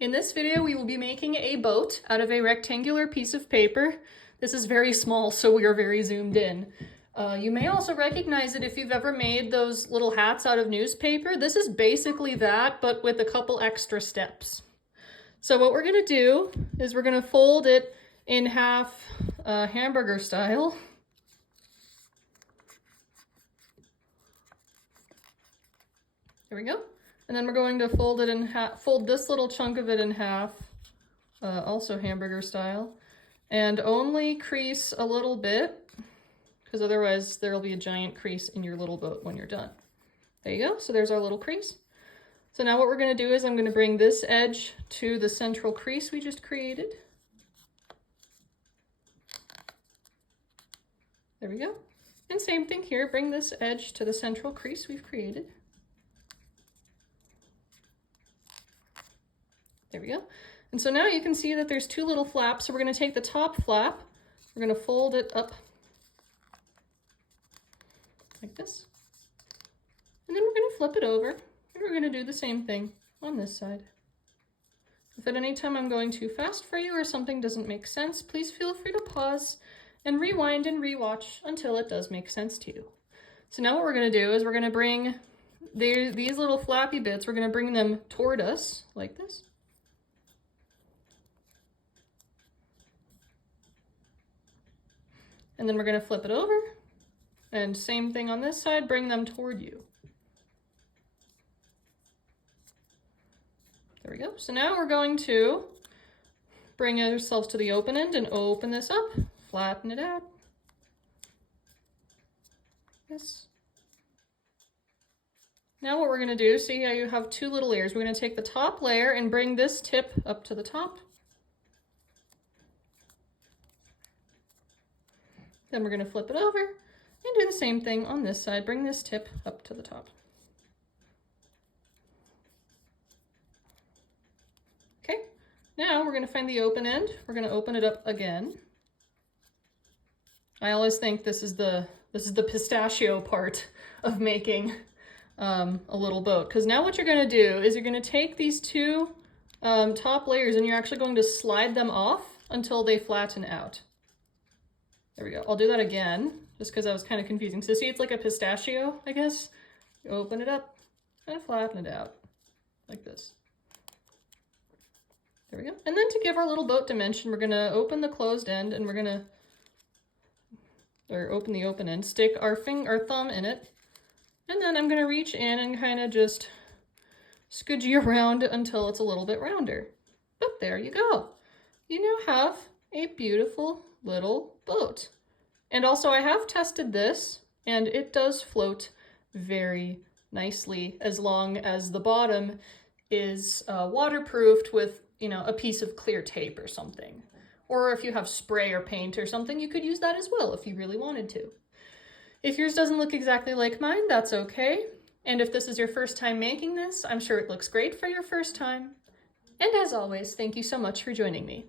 In this video, we will be making a boat out of a rectangular piece of paper. This is very small, so we are very zoomed in. You may also recognize it if you've ever made those little hats out of newspaper. This is basically that, but with a couple extra steps. So what we're gonna do is we're gonna fold it in half, hamburger style. There we go. And then we're going to fold it in half, fold this little chunk of it in half, also hamburger style, and only crease a little bit, because otherwise there'll be a giant crease in your little boat when you're done. There you go, so there's our little crease. So now what we're gonna do is I'm gonna bring this edge to the central crease we just created. There we go. And same thing here, bring this edge to the central crease we've created. There we go. And so now you can see that there's two little flaps. So we're going to take the top flap, we're going to fold it up like this. And then we're going to flip it over, and we're going to do the same thing on this side. If at any time I'm going too fast for you or something doesn't make sense, please feel free to pause and rewind and rewatch until it does make sense to you. So now what we're going to do is we're going to bring these little flappy bits, we're going to bring them toward us like this. And then we're going to flip it over, and same thing on this side, bring them toward you. There we go. So now we're going to bring ourselves to the open end and open this up, flatten it out. Yes. Now what we're going to do, see how you have two little layers. We're going to take the top layer and bring this tip up to the top. Then we're going to flip it over and do the same thing on this side. Bring this tip up to the top. Okay, now we're going to find the open end. We're going to open it up again. I always think this is the pistachio part of making a little boat, because now what you're going to do is you're going to take these two top layers and you're actually going to slide them off until they flatten out. There we go. I'll do that again, just because that was kind of confusing. So see, it's like a pistachio, I guess. You open it up and flatten it out, like this. There we go. And then to give our little boat dimension, we're going to open the closed end, and we're going to, or open the open end, stick our thumb in it, and then I'm going to reach in and kind of just scoogy around until it's a little bit rounder. But there you go. You now have a beautiful little boat. And also I have tested this, and it does float very nicely as long as the bottom is waterproofed with, you know, a piece of clear tape or something. Or if you have spray or paint or something, you could use that as well if you really wanted to. If yours doesn't look exactly like mine, that's okay. And if this is your first time making this, I'm sure it looks great for your first time. And as always, thank you so much for joining me.